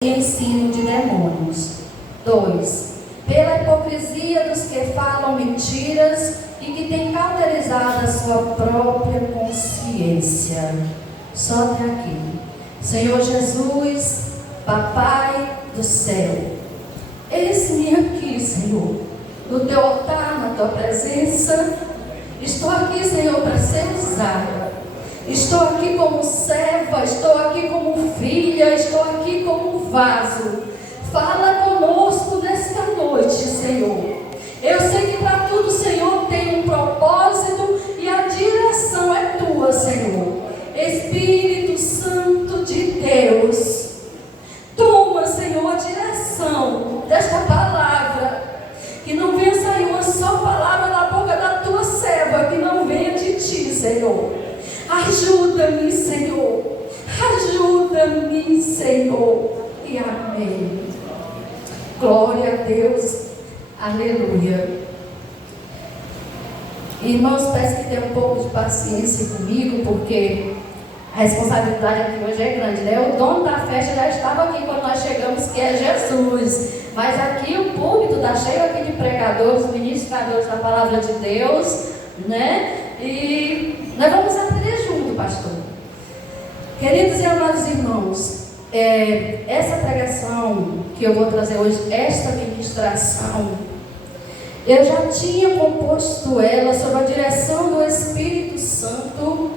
e ensino de demônios. 2. Pela hipocrisia dos que falam mentiras e que têm cauterizado a sua própria consciência. Só até aqui. Senhor Jesus, Papai do céu, eis-me aqui, Senhor, no teu altar, na tua presença. Estou aqui, Senhor, para ser usada. Estou aqui como serva, estou aqui como filha, estou aqui como vaso. Fala conosco nesta noite, Senhor. Eu sei que para tudo, Senhor, tem um propósito e a direção é tua, Senhor. Espírito Santo de Deus, toma, Senhor, a direção desta palavra. Que não venha sair uma só palavra da boca da tua serva, que não venha de ti, Senhor. Ajuda-me, Senhor. Ajuda-me, Senhor. E amém. Glória a Deus. Aleluia. Irmãos, peço que tenham um pouco de paciência comigo, porque a responsabilidade aqui hoje é grande, né? O dono da festa já estava aqui quando nós chegamos, que é Jesus. Mas aqui o púlpito está cheio aqui de pregadores, ministradores da palavra de Deus, né? E nós vamos aprender junto, pastor. Queridos e amados irmãos, essa pregação que eu vou trazer hoje, esta ministração, eu já tinha composto ela sob a direção do Espírito Santo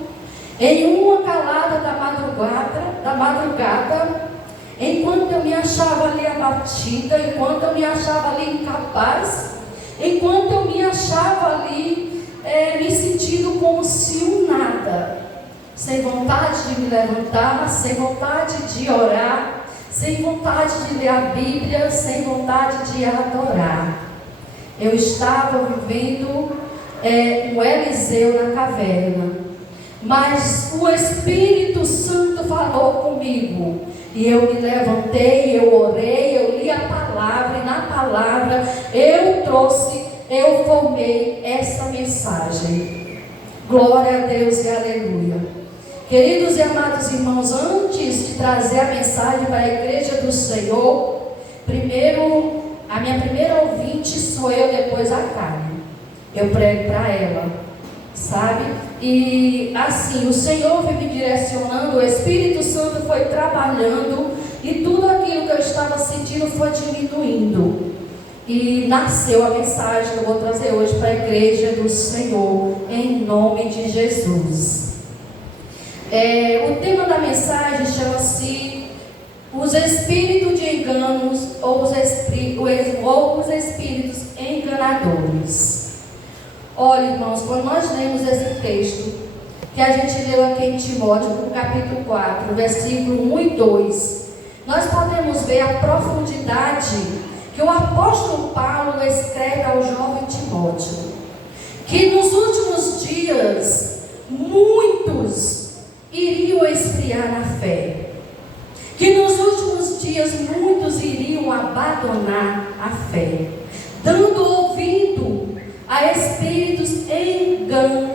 em uma calada da madrugada, enquanto eu me achava ali abatida, enquanto eu me achava ali incapaz, enquanto eu me achava ali me sentindo como se um nada, sem vontade de me levantar, sem vontade de orar, sem vontade de ler a Bíblia, sem vontade de adorar. Eu estava vivendo um Eliseu na caverna, mas o Espírito Santo falou comigo, e eu me levantei, eu orei, eu li a palavra, e na palavra eu formei essa mensagem. Glória a Deus e aleluia. Queridos e amados irmãos, antes de trazer a mensagem para a igreja do Senhor, a minha primeira ouvinte sou eu, depois a Carmen. Eu prego para ela, sabe? E assim, o Senhor foi me direcionando, o Espírito Santo foi trabalhando, e tudo aquilo que eu estava sentindo foi diminuindo. E nasceu a mensagem que eu vou trazer hoje para a igreja do Senhor, em nome de Jesus. O tema da mensagem chama-se os espíritos de enganos ou os espíritos enganadores. Olha, irmãos, quando nós lemos esse texto que a gente leu aqui em Timóteo, no capítulo 4, versículo 1 e 2, nós podemos ver a profundidade que o apóstolo Paulo escreve ao jovem Timóteo, que nos últimos dias muitos iriam esfriar na fé, que nos últimos dias muitos iriam abandonar a fé, dando ouvido a espíritos enganadores.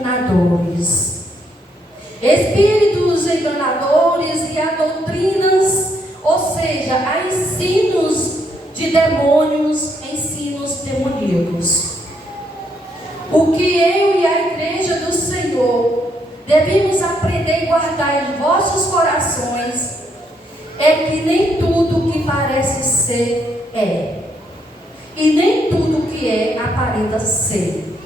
Espíritos enganadores e a doutrinas, ou seja, a ensinos de demônios, ensinos demoníacos. O que eu e a igreja do Senhor devemos aprender e guardar em vossos corações é que nem tudo que parece ser é, e nem tudo que é aparenta ser.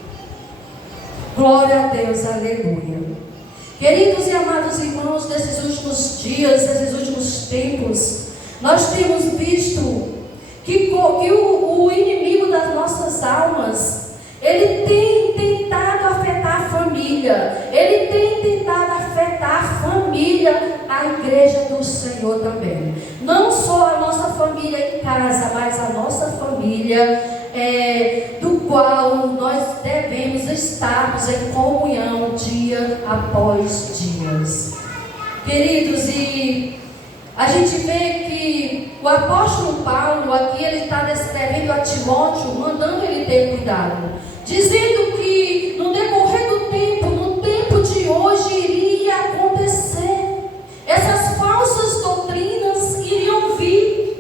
Glória a Deus, aleluia. Queridos e amados irmãos, nesses últimos dias, nesses últimos tempos, nós temos visto que o inimigo das nossas almas, ele tem tentado afetar a família, ele tem tentado afetar a família, a igreja do Senhor também. Não só a nossa família em casa, mas a nossa família, do qual nós devemos estarmos em comunhão dia após dias. Queridos, e a gente vê que o apóstolo Paulo aqui, ele está descrevendo a Timóteo, mandando ele ter cuidado, dizendo que no decorrer do tempo, no tempo de hoje, iria acontecer, essas falsas doutrinas iriam vir,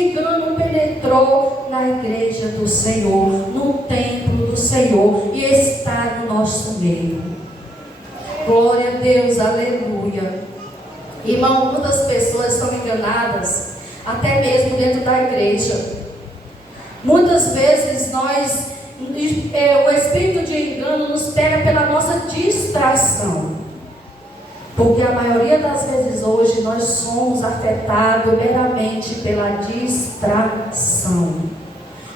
de engano penetrou na igreja do Senhor, no templo do Senhor, e está no nosso meio. Glória a Deus, aleluia. Irmão, muitas pessoas são enganadas, até mesmo dentro da igreja. Muitas vezes o espírito de engano nos pega pela nossa distração. Porque a maioria das vezes hoje nós somos afetados meramente pela distração.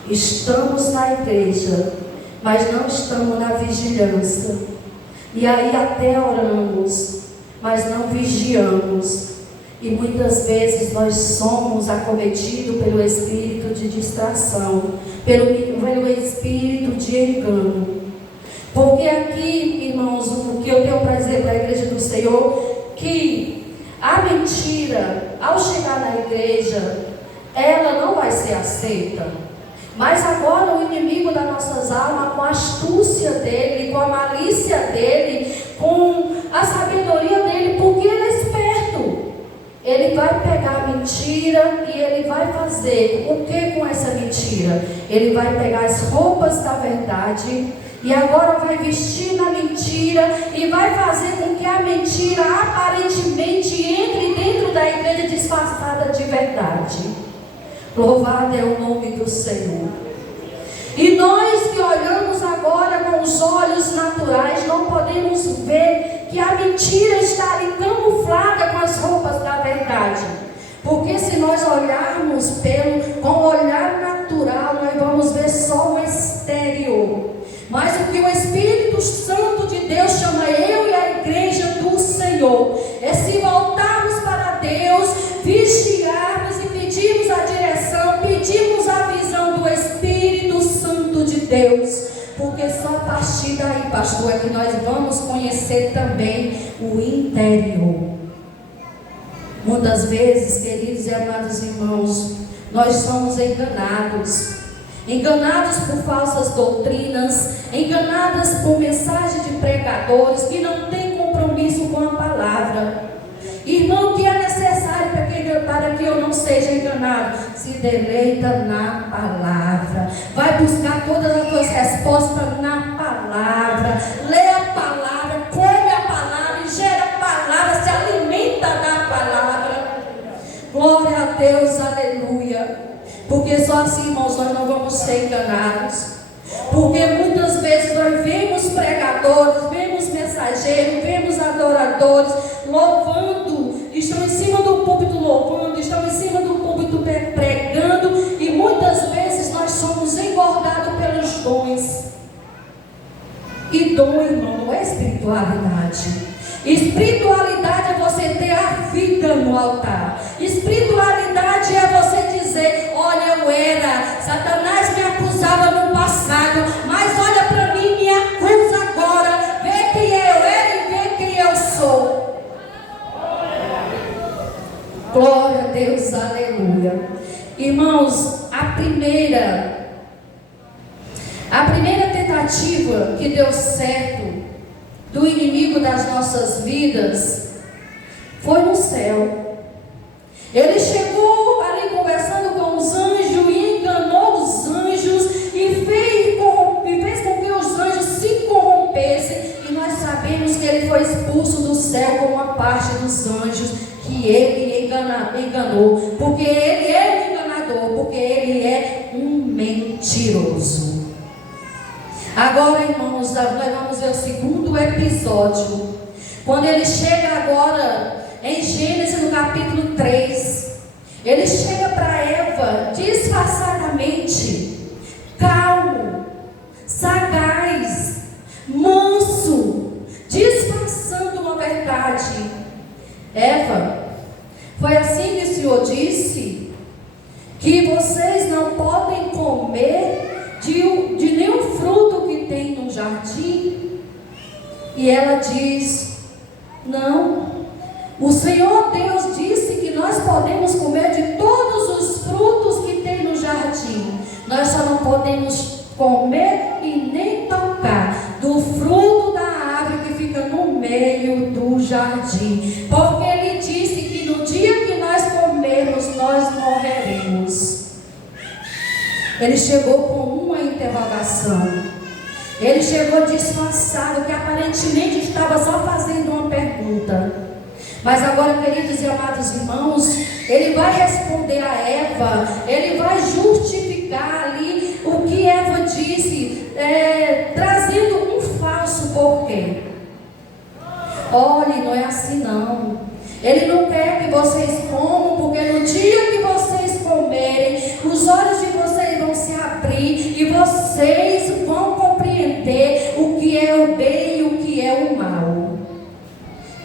Estamos na igreja, mas não estamos na vigilância. E aí até oramos, mas não vigiamos. E muitas vezes nós somos acometidos pelo espírito de distração, pelo espírito de engano. Porque aqui, irmãos, o que eu tenho para dizer para a igreja do Senhor, que a mentira, ao chegar na igreja, ela não vai ser aceita. Mas agora o inimigo das nossas almas, com a astúcia dele, com a malícia dele, com a sabedoria dele, porque ele é esperto, ele vai pegar a mentira e ele vai fazer o que com essa mentira? Ele vai pegar as roupas da verdade e agora vai vestir na mentira e vai fazer com que a mentira aparentemente entre dentro da igreja disfarçada de verdade. Louvado é o nome do Senhor. E nós que olhamos agora com os olhos naturais, não podemos ver que a mentira está ali camuflada com as roupas da verdade. Porque se nós olharmos com o olhar natural, nós vamos ver só o exterior. Mas o que o Espírito Santo de Deus chama eu e a igreja do Senhor é se voltarmos para Deus, vigiarmos e pedirmos a direção, pedirmos a visão do Espírito Santo de Deus. Porque só a partir daí, pastor, é que nós vamos conhecer também o interior. Muitas vezes, queridos e amados irmãos, nós somos enganados por falsas doutrinas, enganadas por mensagens de pregadores que não têm compromisso com a palavra. Irmão, que é necessário para que eu não seja enganado? Se deleita na palavra, vai buscar todas as tuas respostas na palavra, lê a palavra, come a palavra, ingere a palavra, se alimenta da palavra. Glória a Deus, aleluia. Porque só assim, irmãos, nós não vamos ser enganados. Porque muitas vezes nós vemos pregadores, vemos mensageiros, vemos adoradores louvando, estão em cima do púlpito louvando, estão em cima do púlpito pregando, e muitas vezes nós somos engordados pelos dons. E dom, irmão, não é espiritualidade. Espiritualidade é você ter a vida no altar. Espiritualidade é você dizer: olha, eu era, Satanás me acusava no passado, mas olha para mim, me acusa agora, vê quem eu era e vê quem eu sou. Glória a Deus, aleluia. Irmãos, a primeira tentativa que deu certo do inimigo das nossas vidas foi no céu. Ele chegou ali conversando com os anjos e enganou os anjos e fez com que os anjos se corrompessem, e nós sabemos que ele foi expulso do céu como uma parte dos anjos que ele enganou, porque ele é um enganador, porque ele é um mentiroso. Agora, irmãos, nós vamos ver o segundo episódio. Quando ele chega agora em Gênesis no capítulo 3, ele chega para Eva disfarçadamente, calmo, sagaz, manso, disfarçando uma verdade. Eva, foi assim que o Senhor disse que vocês não podem comer de nenhum fruto que tem no jardim? E ela diz: não, o Senhor Deus disse que nós podemos comer de todos os frutos que tem no jardim, nós só não podemos comer e nem tocar do fruto da árvore que fica no meio do jardim, porque ele disse que no dia que nós comermos, nós morreremos. Ele chegou com uma interrogação. Ele chegou disfarçado, que aparentemente estava só fazendo uma pergunta. Mas agora, queridos e amados irmãos, ele vai responder a Eva, ele vai justificar ali o que Eva disse, trazendo um falso porquê. Olhe, não é assim não. Ele não quer que vocês comam, porque no dia que vocês comerem, os olhos de vocês vão se abrir e vocês vão compreender o que é o bem e o que é o mal.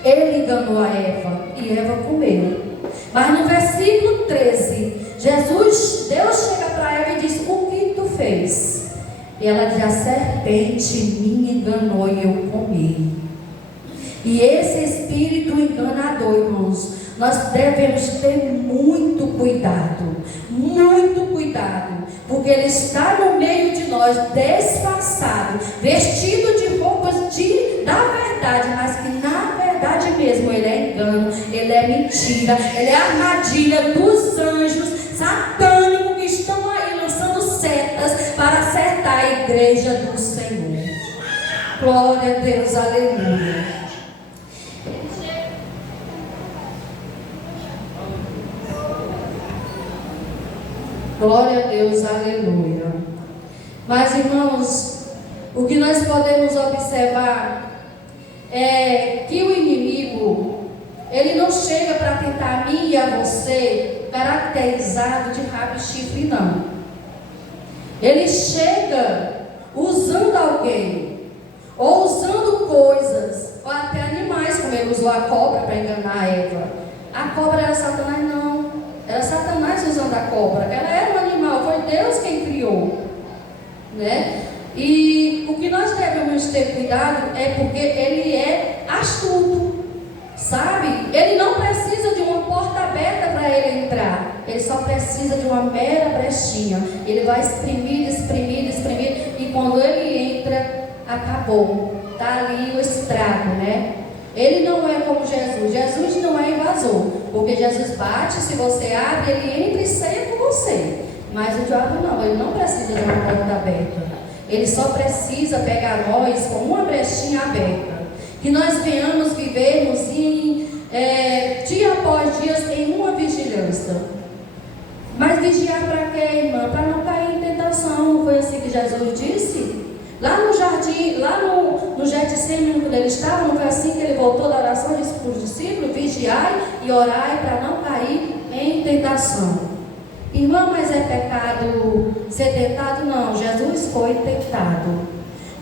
Ele enganou a Eva e Eva comeu. Mas no versículo 13, Deus chega para Eva e diz: o que tu fez? E ela diz: a serpente me enganou e eu comi. E esse espírito enganador, irmãos, nós devemos ter muito cuidado, porque ele está no meio de nós, disfarçado, vestido de roupas da verdade, mas que na verdade mesmo ele é engano, ele é mentira, ele é armadilha dos anjos satânicos que estão aí lançando setas para acertar a igreja do Senhor. Glória a Deus, aleluia. Glória a Deus, aleluia. Mas, irmãos, o que nós podemos observar é que o inimigo, ele não chega para tentar a mim e a você caracterizado de rabo e chifre, não. Ele chega usando alguém, ou usando coisas, ou até animais, como ele usou a cobra para enganar a Eva. A cobra era Satanás? Não. Era Satanás usando a cobra. Ela era um animal, foi Deus quem criou, né? E o que nós devemos ter cuidado é porque ele é astuto, sabe? Ele não precisa de uma porta aberta para ele entrar. Ele só precisa de uma mera brechinha. Ele vai exprimir, e quando ele entra, acabou. Está ali o estrago, né? Ele não é como Jesus. Jesus não é invasor, porque Jesus bate, se você abre, ele entra e ceia com você. Mas o diabo não, ele não precisa de uma porta aberta. Ele só precisa pegar nós com uma brechinha aberta. Que nós venhamos vivermos dia após dia em uma vigilância. Mas vigiar para quê, irmã? Para não cair em tentação. Não foi assim que Jesus disse? Lá no jardim, lá no Getsemane, quando ele estava, não foi assim que ele voltou da oração e disse para os discípulos: vigiai e orai para não cair em tentação. Irmã, mas é pecado ser tentado? Não, Jesus foi tentado.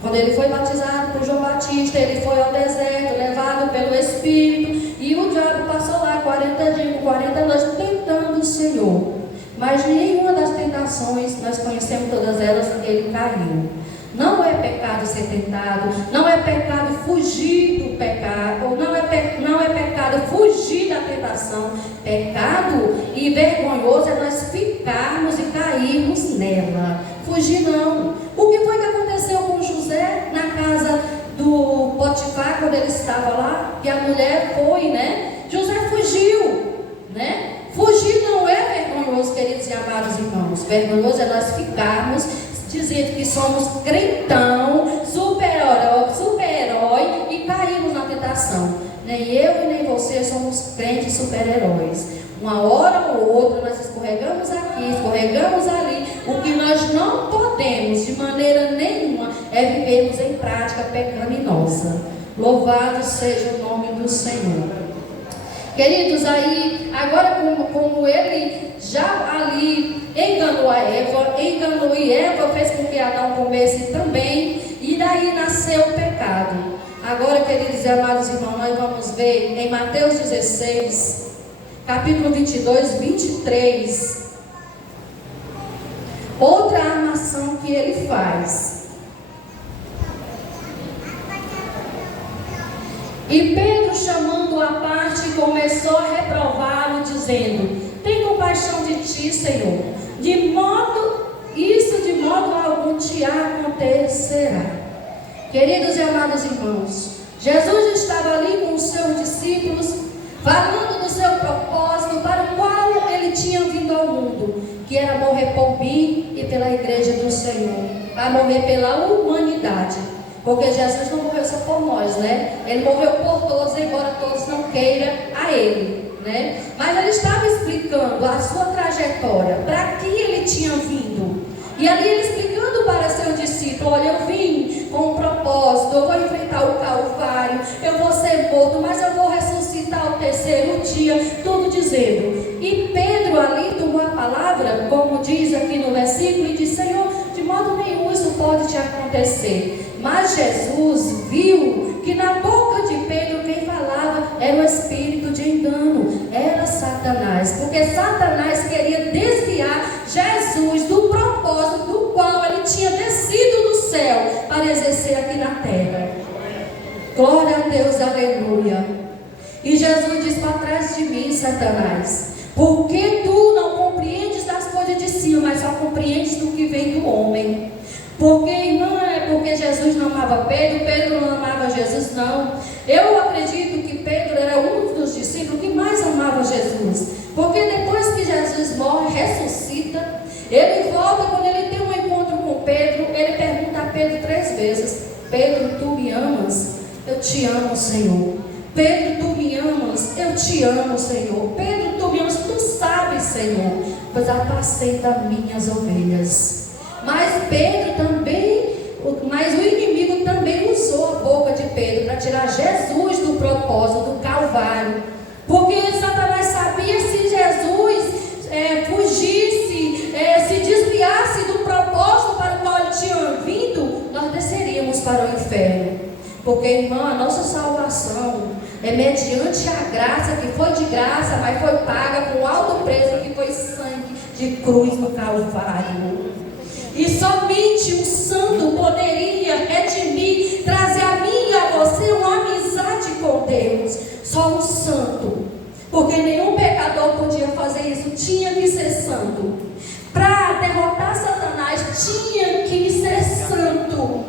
Quando ele foi batizado por João Batista, ele foi ao deserto, levado pelo Espírito, e o diabo passou lá 40 dias, 40 noites, tentando o Senhor. Mas nenhuma das tentações, nós conhecemos todas elas, ele caiu. Não é pecado ser tentado, não é pecado fugir do pecado, ou não é pecado fugir da tentação. Pecado e vergonhoso é nós ficarmos e cairmos nela. Fugir não. O que foi que aconteceu com José na casa do Potifar, quando ele estava lá? Que a mulher foi, né? José fugiu, né? Fugir não é vergonhoso, queridos e amados irmãos. Vergonhoso é nós ficarmos dizendo que somos crentão, super-herói e caímos na tentação. Nem eu e nem você somos crentes super-heróis. Uma hora ou outra nós escorregamos aqui, escorregamos ali. O que nós não podemos de maneira nenhuma é vivermos em prática pecaminosa. Louvado seja o nome do Senhor. Queridos, aí, agora como ele já ali enganou a Eva, enganou e Eva fez com que Adão comesse também, e daí nasceu o pecado. Agora, queridos e amados irmãos, nós vamos ver em Mateus 16, capítulo 22, 23, outra armação que ele faz. E Pedro, chamando-o à parte, começou a reprová-lo, dizendo: tem compaixão de ti, Senhor, de modo algum te acontecerá. Queridos e amados irmãos, Jesus estava ali com os seus discípulos, falando do seu propósito para o qual ele tinha vindo ao mundo, que era morrer por mim e pela igreja do Senhor, para morrer pela humanidade. Porque Jesus não morreu só por nós, né? Ele morreu por todos, embora todos não queiram a Ele, né? Mas Ele estava explicando a sua trajetória, para que Ele tinha vindo. E ali Ele explicando para seus discípulos: olha, eu vim com um propósito, eu vou enfrentar o Calvário, eu vou ser morto, mas eu vou ressuscitar ao terceiro dia, tudo dizendo. E Pedro ali tomou a palavra, como diz aqui no versículo, e disse: Senhor, de modo nenhum isso pode te acontecer. Mas Jesus viu que na boca de Pedro quem falava era o espírito de engano, era Satanás, porque Satanás queria desviar Jesus do propósito do qual ele tinha descido do céu para exercer aqui na terra. Glória a Deus, aleluia. E Jesus diz: para trás de mim, Satanás, porque tu não compreendes das coisas de cima, mas só compreendes do que vem do homem. Porque não é porque Jesus não amava Pedro, Pedro não amava Jesus, não. Eu acredito que Pedro era um dos discípulos que mais amava Jesus. Porque depois que Jesus morre, ressuscita, ele volta, quando ele tem um encontro com Pedro, ele pergunta a Pedro 3 vezes: Pedro, tu me amas? Eu te amo, Senhor. Pedro, tu me amas? Eu te amo, Senhor. Pedro, tu me amas? Tu sabes, Senhor, pois apacenta minhas ovelhas. Mas Pedro também, mas o inimigo também usou a boca de Pedro para tirar Jesus do propósito do Calvário. Porque Satanás sabia, se Jesus fugisse, se desviasse do propósito para o qual ele tinha vindo, nós desceríamos para o inferno. Porque, irmã, a nossa salvação é mediante a graça, que foi de graça, mas foi paga com alto preço, que foi sangue de cruz no Calvário. E somente um santo poderia redimir, trazer a mim e a você uma amizade com Deus. Só um santo. Porque nenhum pecador podia fazer isso, tinha que ser santo. Para derrotar Satanás, tinha que ser santo.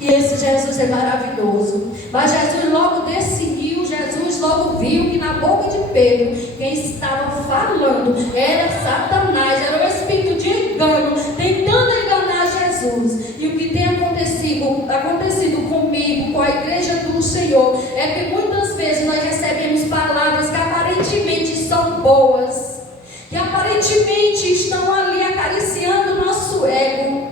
E esse Jesus é maravilhoso. Mas Jesus logo decidiu, Jesus logo viu que na boca de Pedro, quem estava falando era Satanás, era o espírito de engano, tentando enganar Jesus. E o que tem acontecido comigo, com a igreja do Senhor, é que muitas vezes nós recebemos palavras que aparentemente são boas, que aparentemente estão ali acariciando o nosso ego.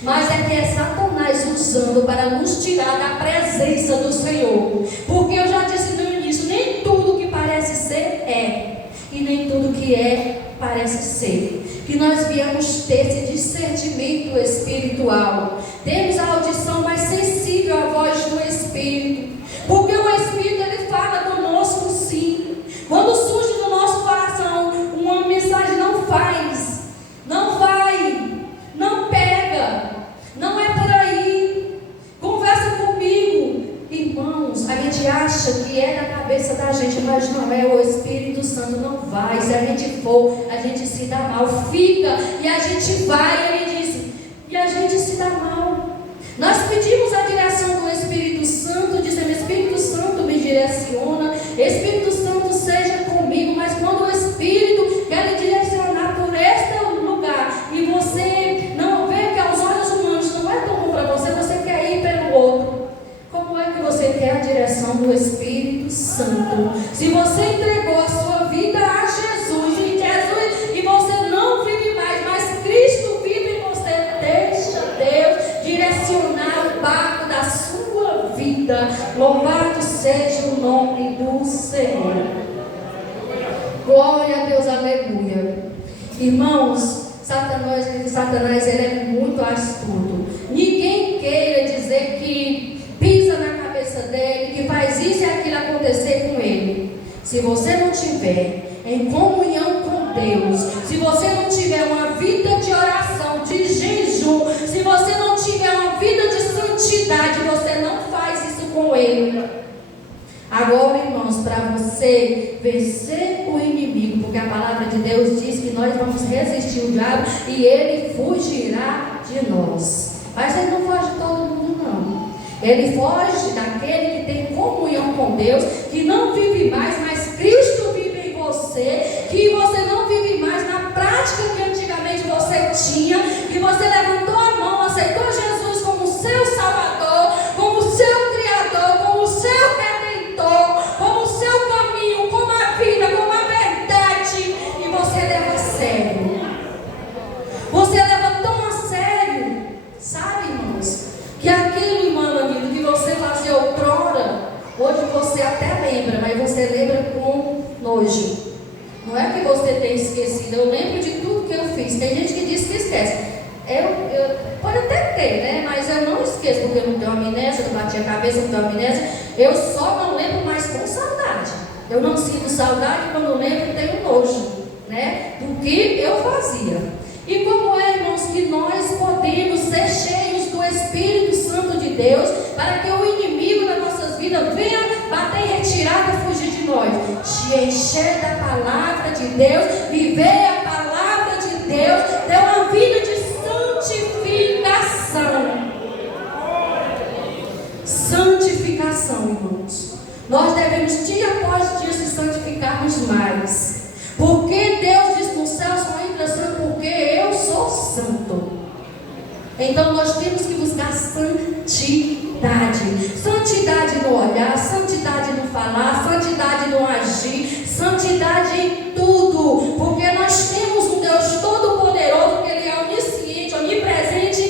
Mas é que é Satanás usando para nos tirar da presença do Senhor. Porque eu já disse no início, nem tudo que parece ser é, e nem tudo que é parece ser. Que nós viemos ter esse discernimento espiritual, temos a audição mais sensível à voz do Espírito. Porque o Espírito, ele fala conosco sim. Quando surge no nosso coração uma mensagem, não faz, não vai, não pega, não é por aí, conversa comigo. Irmãos, a gente acha que é da cabeça da gente, mas não é. O Espírito Santo não vai. Se a gente for, a gente se dá mal. Fica e a gente vai, ele disse, e a gente se dá mal. Nós pedimos a direção do Espírito Santo, dizendo: Espírito Santo me direciona, Espírito Santo seja comigo. Mas quando o Espírito quer lhe direcionar por este lugar e você não vê que aos olhos humanos não é tão bom para você, você quer ir pelo outro, como é que você quer a direção do Espírito Santo? Se você entregou a sua vida a Jesus e você não vive mais, mas Cristo vive em você, deixa Deus direcionar o barco da sua vida. Louvado seja o nome do Senhor. Glória a Deus, aleluia. Irmãos, Satanás ele é muito astuto. Ninguém queira dizer que pisa na cabeça dele, que faz isso e aquilo acontecer com ele. Se você não tiver em comunhão com Deus, se você não tiver uma vida de oração, de jejum, se você não tiver uma vida de santidade, você não faz isso com ele. Agora, irmãos, para você vencer o inimigo, porque a palavra de Deus diz que nós vamos resistir o diabo e ele fugirá de nós. Mas ele não foge de todo mundo, não. Ele foge daquele que tem comunhão com Deus, que não vive mais, mas Cristo vive em você, que você não vive mais na prática prática que antigamente você tinha, que você levantou a mão, aceitou Jesus como seu Salvador, como seu Criador, como seu Redentor, como seu caminho, como a vida, como a verdade, e você leva a sério. Você leva tão a sério, sabe, irmãos, que aquilo, irmão amigo, que você fazia outrora, hoje você até lembra, mas você lembra com nojo. Não é que você tenha esquecido, eu lembro de tudo que eu fiz. Tem gente que diz que esquece. Pode até ter, né? Mas eu não esqueço, porque eu não tenho amnésia, não bati a cabeça, não tenho amnésia. Eu só não lembro mais com saudade. Eu não sinto saudade, quando lembro tenho nojo, né? Do que eu fazia. E como é, irmãos, que nós podemos ser cheios do Espírito Santo de Deus, para que o inimigo das nossas vidas venha bater em retirada e fugir de nós? Te encher da palavra de Deus, viver a palavra de Deus, ter uma vida de santificação. Santificação, irmãos. Nós devemos dia após dia se santificarmos mais. Porque Deus diz no céu só entra santo porque eu sou santo. Então nós temos que buscar santidade. Santidade no olhar, santidade no falar, santidade no agir, santidade em tudo. Porque nós temos um Deus todo-poderoso, que Ele é onisciente, onipresente,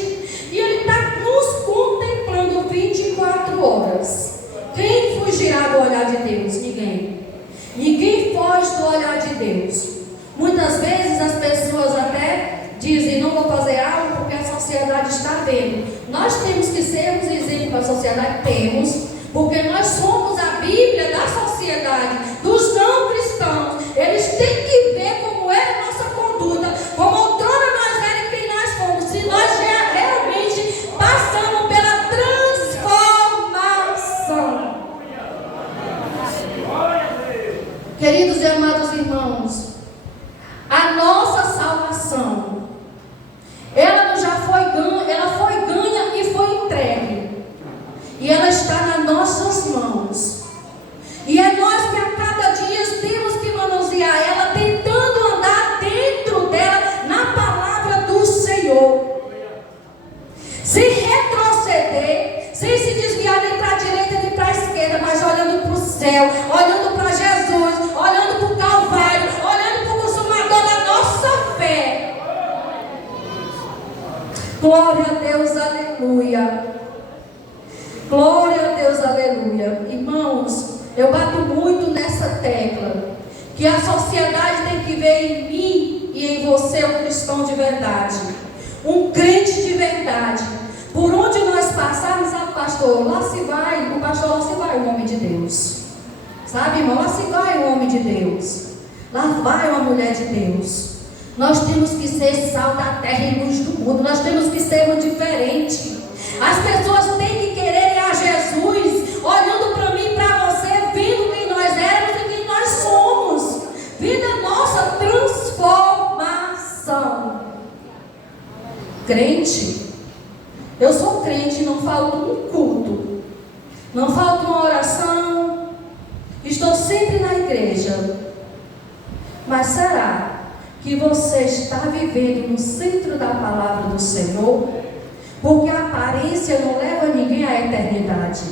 e Ele está nos contemplando 24 horas. Quem fugirá do olhar de Deus? Ninguém. Ninguém foge do olhar de Deus. Muitas vezes as pessoas até dizem, não vou fazer algo porque a sociedade está vendo. Nós temos que sermos exemplo para a sociedade, temos, porque nós somos a Bíblia da sociedade, dos não cristãos. Eles têm que ver como é a nossa conduta, como outrora nós éramos quem nós fomos, se nós realmente passamos pela transformação. Queridos e amados irmãos, a nossa salvação, ela foi ganha e foi entregue. E ela está nas nossas mãos. E é nós que a cada dia temos que manusear ela, tentando andar dentro dela, na palavra do Senhor. Sem retroceder, sem se desviar nem para a direita nem para a esquerda, mas olhando para o céu, olhando para Jesus, olhando para o Calvário, olhando para o consumador da nossa fé. Glória a Deus, aleluia. Glória a Deus, aleluia. Irmãos, eu bato muito nessa tecla, que a sociedade tem que ver em mim e em você um cristão de verdade, um crente de verdade. Por onde nós passarmos, sabe, pastor, lá se vai, o pastor, lá se vai o homem de Deus. Sabe, irmão, lá se vai o homem de Deus. Lá vai uma mulher de Deus. Nós temos que ser sal da terra e luz do mundo. Nós temos que ser diferente. As pessoas têm que querer a Jesus, olhando para mim e para você, vendo quem nós éramos e quem nós somos, vendo a nossa transformação. Crente, eu sou crente, não falta um culto, não falta uma oração, estou sempre na igreja. Mas será que você está vivendo no centro da palavra do Senhor? Porque a aparência não leva ninguém à eternidade,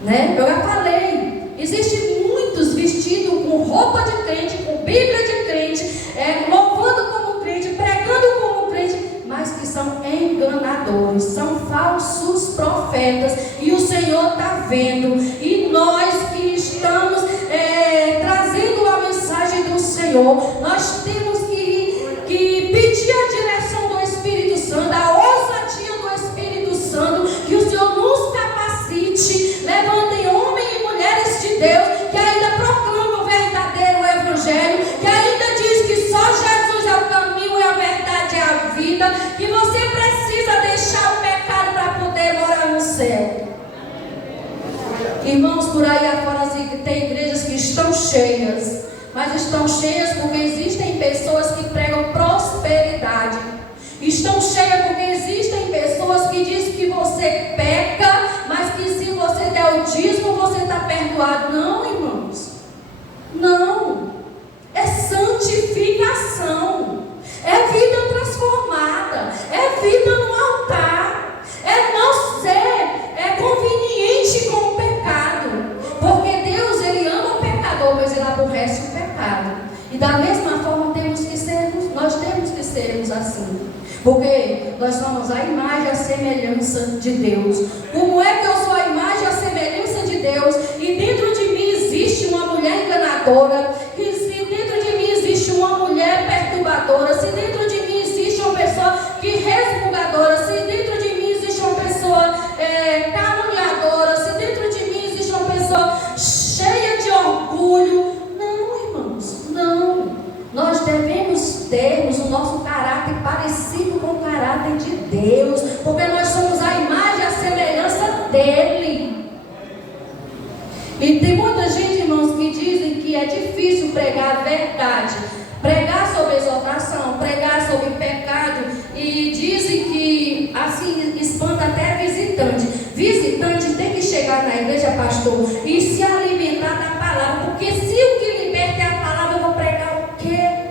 né? Eu já falei, existem muitos vestidos com roupa de crente, com Bíblia de crente, louvando como crente, pregando como crente, mas que são enganadores, são falsos profetas, e o Senhor está vendo. E nós que estamos trazendo a mensagem do Senhor, nós temos que pedir a direção do Espírito Santo, a ousadia do Espírito Santo, que o Senhor nos capacite. Levantem homens e mulheres de Deus que ainda proclamam o verdadeiro Evangelho, que ainda diz que só Jesus é o caminho, é a verdade, é a vida, que você precisa deixar o pecado para poder morar no céu. Irmãos, por aí afora tem igrejas que estão cheias, mas estão cheias porque existem pessoas que pregam prosperidade. Estão cheias porque existem pessoas que dizem que você peca, mas que se você der o dízimo, você está perdoado. Não, irmãos. Não. É santificação. assim. Porque nós somos a imagem e a semelhança de Deus. Como é que eu sou a imagem e a semelhança de Deus? E dentro de mim existe uma mulher enganadora. E se dentro de mim existe uma mulher perturbadora. Se dentro de mim existe uma pessoa que resmungadora. Se dentro de mim existe uma pessoa caluniadora. Se dentro de mim existe uma pessoa cheia de orgulho. Não, irmãos, não. Nós devemos termos o nosso caráter parecido com o caráter de Deus, porque nós somos a imagem e a semelhança dele. E tem muita gente, irmãos, que dizem que é difícil pregar a verdade, pregar sobre exortação, pregar sobre pecado, e dizem que assim espanta até visitante. Visitante tem que chegar na igreja, pastor, e se alimentar da palavra, porque se o que liberta é a palavra, eu vou pregar o quê?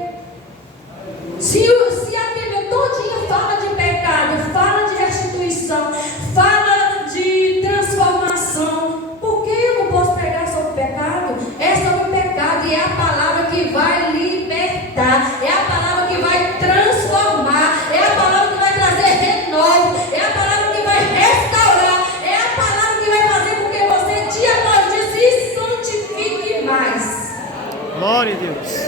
Se a Bíblia todinha fala de pecado, fala de restituição, fala de transformação, por que eu não posso pregar sobre pecado? É sobre o pecado, e é a palavra que vai libertar, é a palavra que vai transformar, é a palavra que vai trazer renovo, é a palavra que vai restaurar, é a palavra que vai fazer com que você dia após dia se santifique mais. Glória a Deus.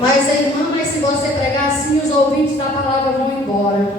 Mas, irmã, se você pregar assim, os ouvintes da palavra vão embora.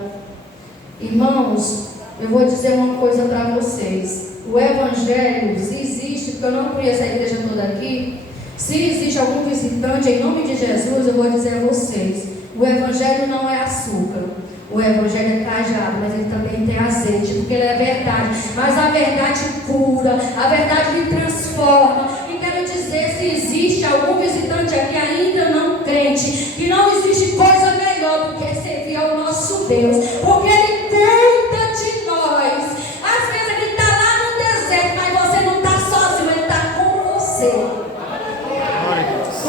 Irmãos, eu vou dizer uma coisa para vocês. O evangelho, se existe, porque eu não conheço a igreja toda aqui, se existe algum visitante, em nome de Jesus, eu vou dizer a vocês, o evangelho não é açúcar. O evangelho é cajado, mas ele também tem azeite, porque ele é verdade. Mas a verdade cura, a verdade me transforma. E quero dizer, se existe algum visitante aqui ainda não crente, que não existe coisa melhor do que servir ao nosso Deus, porque Ele cuida de nós. Às vezes Ele está lá no deserto, mas você não está sozinho, Ele está com você.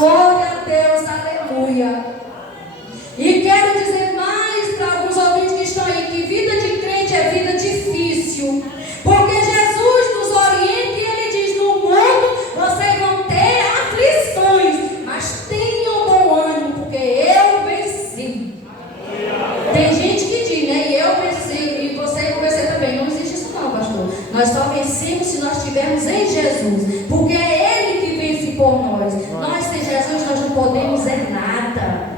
Glória a Deus, aleluia. E quero dizer mais para alguns ouvintes que estão aí, que vida de crente é vida difícil, porque Jesus nos orienta e Ele diz: no mundo vocês vão ter aflições, mas tenham bom ânimo, porque eu venci. Tem gente que diz, né? E eu venci, e você vencer também. Não existe isso não, pastor. Nós só vencemos se nós estivermos em Jesus, porque é Ele que vence por nós. Nós sem Jesus nós não podemos nada.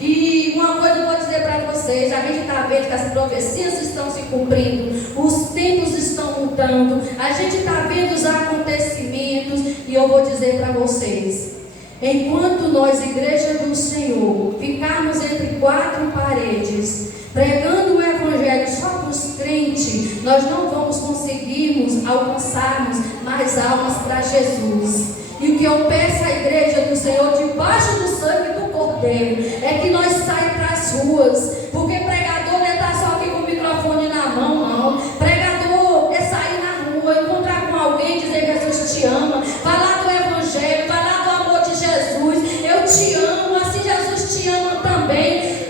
E uma coisa eu vou dizer para vocês, a gente está vendo que as profecias estão se cumprindo, os tempos estão mudando, a gente está vendo os acontecimentos, e eu vou dizer para vocês, enquanto nós, igreja do Senhor, ficarmos entre quatro paredes, pregando o evangelho só para os crentes, nós não vamos conseguirmos alcançarmos mais almas para Jesus. E o que eu peço à igreja do Senhor, debaixo do sangue do Cordeiro, é que nós saiamos para as ruas, porque pregador não é estar só aqui com o microfone na mão, não. Pregador é sair na rua, encontrar com alguém, dizer que Jesus te ama, falar do evangelho, falar do amor de Jesus. Eu te amo, assim Jesus te ama também.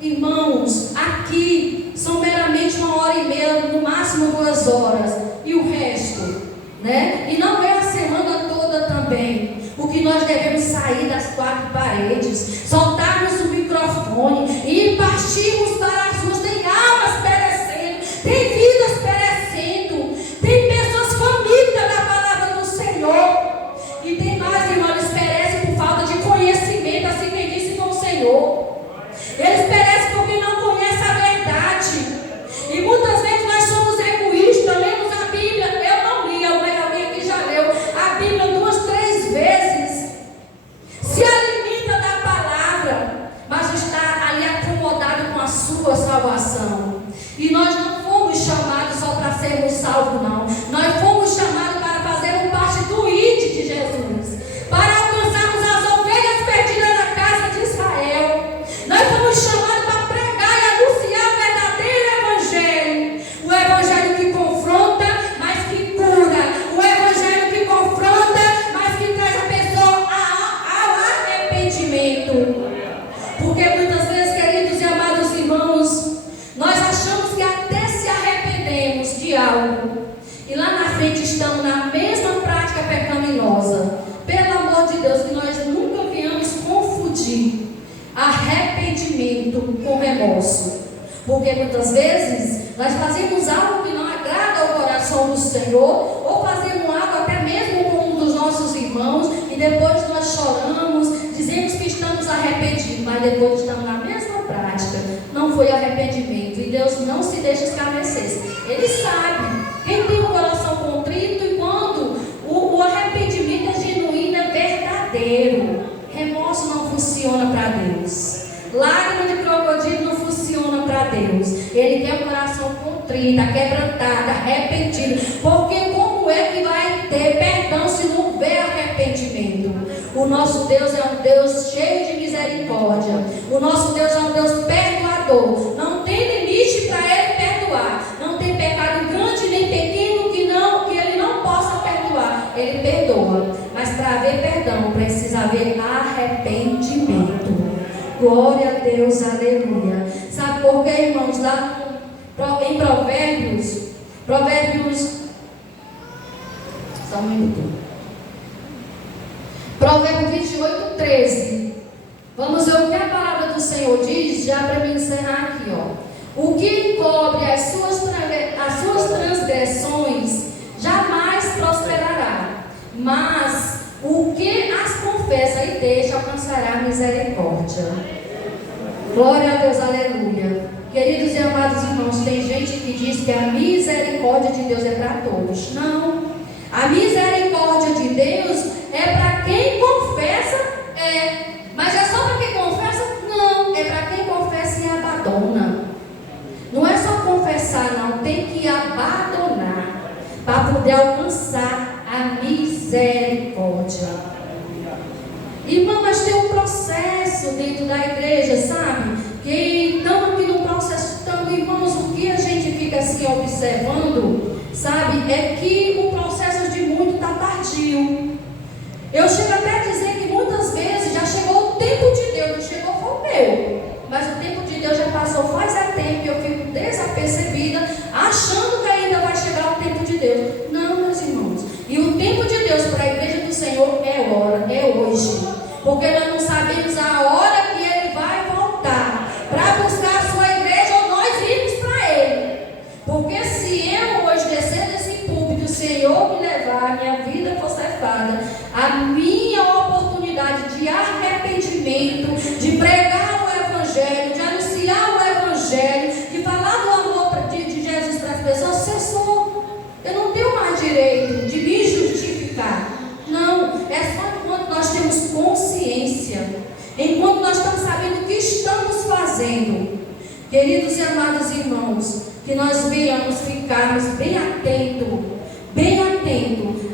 Irmãos, aqui são meramente 1h30, no máximo 2 horas, e o resto, né? E não é a semana toda também. O que nós devemos sair das quatro paredes, soltarmos o microfone e partirmos para as ruas. Tem almas perecendo, tem vidas perecendo, tem pessoas famintas da palavra do Senhor, e tem mais, irmãos, eles perecem por falta de conhecimento, assim quem disse foi o Senhor. Eles perecem porque não conhecem a verdade, e muitas vezes nós somos egoístas, lemos a Bíblia, eu não li, alguém aqui já leu a Bíblia 2, 3 vezes, se alimenta da palavra, mas está ali acomodado com a sua salvação. E nós não fomos chamados só para sermos salvos, não. Nós fomos chamados para fazermos parte do ID de Jesus, para alcançarmos as ovelhas perdidas da casa de Israel. Nós fomos chamados para pregar e anunciar o verdadeiro evangelho, o evangelho que confronta, mas que cura, o evangelho que confronta, mas que traz a pessoa ao arrependimento. Porque muitas vezes, queridos e amados irmãos, nós achamos que até se arrependemos de algo, e lá na frente estamos na mesma prática pecaminosa. Pelo amor de Deus, que nós nunca venhamos confundir arrependimento remorso. Porque muitas vezes nós fazemos algo que não agrada ao coração do Senhor, ou fazemos algo até mesmo com um dos nossos irmãos, e depois nós choramos, dizemos que estamos arrependidos, mas depois estamos na mesma prática. Não foi arrependimento, e Deus não se deixa escarnecer. Ele sabe, quem tem o coração contrito, e quando o arrependimento é genuíno, é verdadeiro. Remorso não funciona para Deus. Lágrima de crocodilo não funciona para Deus. Ele quer um coração contrito, quebrantado, arrependido. Porque como é que vai ter perdão se não houver arrependimento? O nosso Deus é um Deus cheio de misericórdia. O nosso Deus é um Deus perdoador. Não tem limite para Ele perdoar. Não tem pecado grande nem pequeno que Ele não possa perdoar. Ele perdoa. Mas para haver perdão precisa haver arrependimento. Glória a Deus, aleluia. Sabe por quê, irmãos? Lá em Provérbios, só um minuto. Provérbio 28, 13. Vamos ver o que a palavra do Senhor diz, já para me encerrar aqui, ó. O que encobre as suas transgressões jamais prosperará, mas o que as confessa e deixa alcançará misericórdia. Glória a Deus, aleluia. Queridos e amados irmãos, tem gente que diz que a misericórdia de Deus é para todos. Não. A misericórdia de Deus é para quem confessa, mas é só para quem confessa? Não, é para quem confessa e abandona. Não é só confessar, não, tem que abandonar para poder alcançar a misericórdia. Irmão, mas tem um processo dentro da igreja, sabe? Que estamos aqui no processo, irmãos, o que a gente fica assim observando, sabe? É que o processo de muito está tardio. Eu chego até a dizer que muitas vezes já chegou o tempo de Deus, não chegou foi o meu, mas o tempo de Deus já passou faz tempo e eu fico desapercebida, achando que ainda vai chegar o tempo de Deus. Não, meus irmãos. E o tempo de Deus para a igreja do Senhor é hoje. Porque nós não sabemos a hora que Ele vai voltar para buscar a sua igreja ou nós irmos para Ele. Porque se eu hoje descer desse púlpito, o Senhor me levar, a minha vida for cefada, a minha oportunidade de arrependimento, de pregar o Evangelho, de anunciar o Evangelho, de falar do amor de Jesus para as pessoas, cessou. Eu não tenho mais direito de me justificar. Não, é só enquanto nós temos consciência, enquanto nós estamos sabendo o que estamos fazendo. Queridos e amados irmãos, que nós venhamos ficarmos bem atento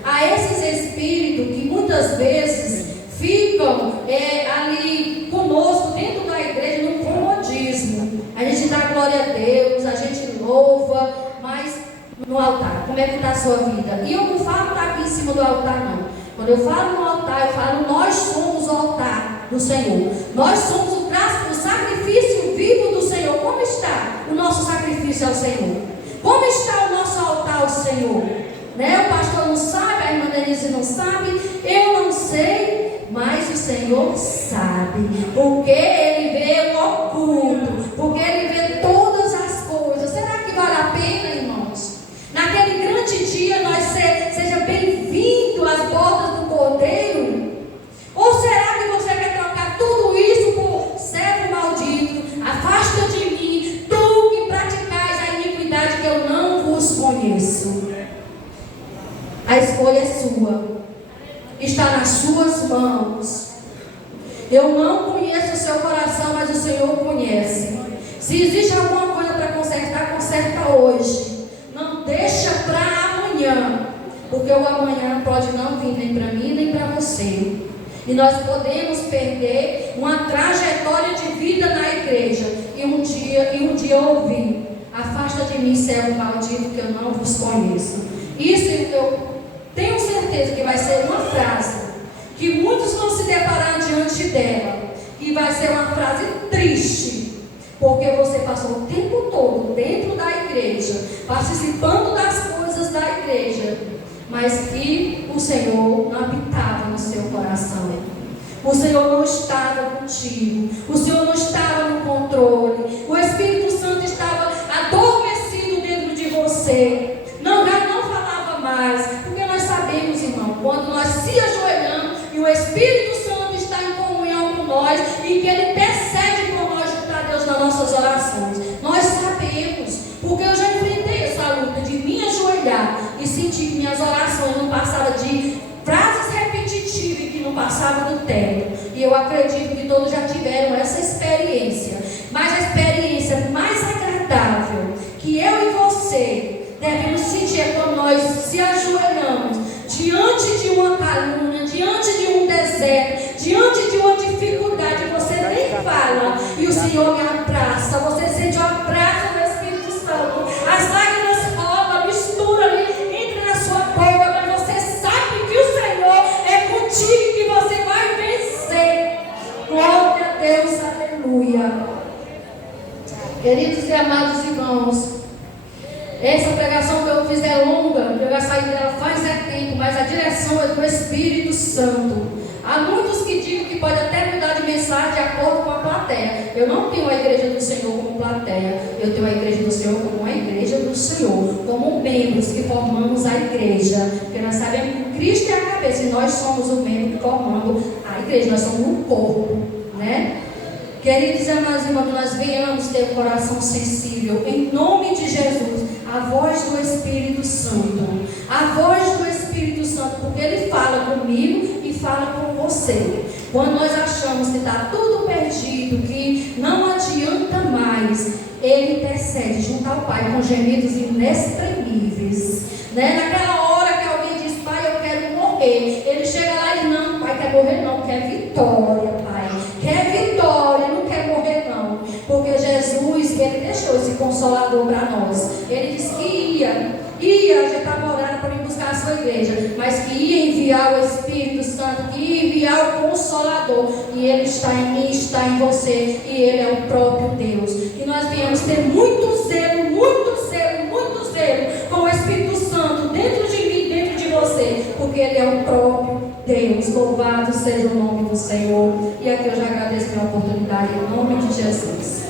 a esses espíritos que muitas vezes ficam ali conosco dentro da igreja no comodismo. A gente dá glória a Deus, a gente louva, mas no altar, como é que está a sua vida? E eu não falo estar aqui em cima do altar, não. Quando eu falo no altar, eu falo nós somos o altar do Senhor. Nós somos o sacrifício vivo do Senhor. Como está o nosso sacrifício ao Senhor? Como está o nosso altar ao Senhor? Né? O pastor não sabe, a irmã Denise não sabe, eu não sei, mas o Senhor sabe. Porque Ele vê o oculto, porque Ele vê todas as coisas. Será que vale a pena, irmãos? Naquele grande dia nós seja bem-vindo às bordas do Cordeiro? Ou será que você quer trocar tudo isso por servo maldito? Afasta de mim, tu que praticais a iniquidade que eu não vos conheço. A escolha é sua, está nas suas mãos. Eu não conheço o seu coração, mas o Senhor conhece. Se existe alguma coisa para consertar, conserta hoje. Não deixa para amanhã, porque o amanhã pode não vir nem para mim nem para você. E nós podemos perder uma trajetória de vida na igreja e um dia ouvir: afasta de mim, servo maldito, que eu não vos conheço. Isso eu tenho certeza que vai ser uma frase que muitos vão se deparar diante dela, e vai ser uma frase triste, porque você passou o tempo todo dentro da igreja, participando das coisas da igreja, mas que o Senhor não habitava no seu coração. O Senhor não estava contigo, o Senhor não estava no controle, o nossas orações. Nós sabemos, porque eu já enfrentei essa luta de me ajoelhar e sentir que minhas orações não passavam de frases repetitivas e que não passavam do teto. E eu acredito que todos já tiveram essa experiência. Mas a experiência mais agradável que eu e você devemos sentir é quando nós se ajoelhamos diante de uma calúnia, diante de um deserto, diante de uma dificuldade, você nem fala e o Senhor me abraça, você sente o abraço do Espírito Santo, as lágrimas rolam, mistura ali, entra na sua boca, mas você sabe que o Senhor é contigo e que você vai vencer. Glória a Deus, aleluia. Queridos e amados irmãos, essa pregação que eu fiz é longa, eu já saí dela faz tempo, mas a direção é do Espírito Santo. Há muitos que dizem que pode até mudar de mensagem de acordo com a plateia. Eu não tenho a igreja do Senhor como plateia, eu tenho a igreja do Senhor como a igreja do Senhor, como membros que formamos a igreja, porque nós sabemos que Cristo é a cabeça e nós somos o membro que formamos a igreja, nós somos um corpo, né? Queridos e amados irmãos, nós venhamos ter um coração sensível, em nome de Jesus, a voz do Espírito Santo, a voz do Espírito Santo, porque Ele fala comigo e fala com você. Quando nós achamos que está tudo perdido, que não adianta mais, Ele intercede junto ao Pai com gemidos inexprimíveis, né? Naquela hora que alguém diz, Pai, eu quero morrer, Ele chega lá e não, Pai, quer morrer não, quer vitória, Pai, quer vitória, não quer morrer não, porque Jesus, Ele deixou esse consolador para nós. Ele disse que ia, já estava orando para ir buscar a sua igreja, mas que ia enviar o Espírito Santo, que ia enviar o Consolador, e Ele está em mim, está em você, e Ele é o próprio Deus. E nós viemos ter muito zelo com o Espírito Santo dentro de mim, dentro de você, porque Ele é o próprio Deus. Louvado seja o nome do Senhor. E aqui eu já agradeço a minha oportunidade em nome de Jesus.